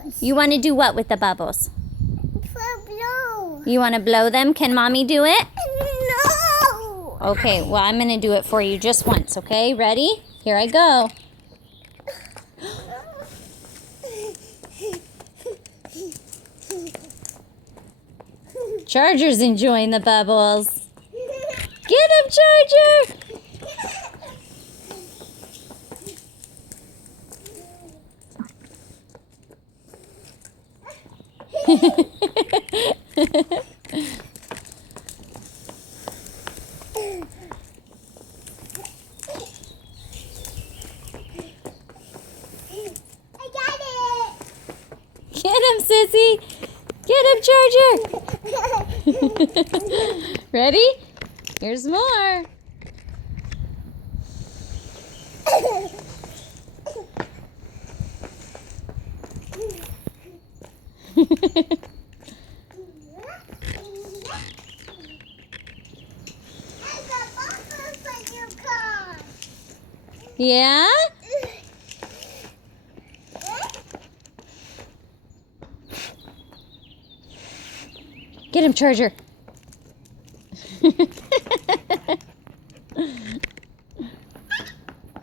bubbles. You want to do what with the bubbles? Blow. You want to blow them? Can Mommy do it? No. Okay, well, I'm going to do it for you just once, okay? Ready? Here I go. Charger's enjoying the bubbles. Get him, Charger! I got it. Get him, Sissy! Get him, Charger! Ready? Here's more. Yeah? Get him, Charger.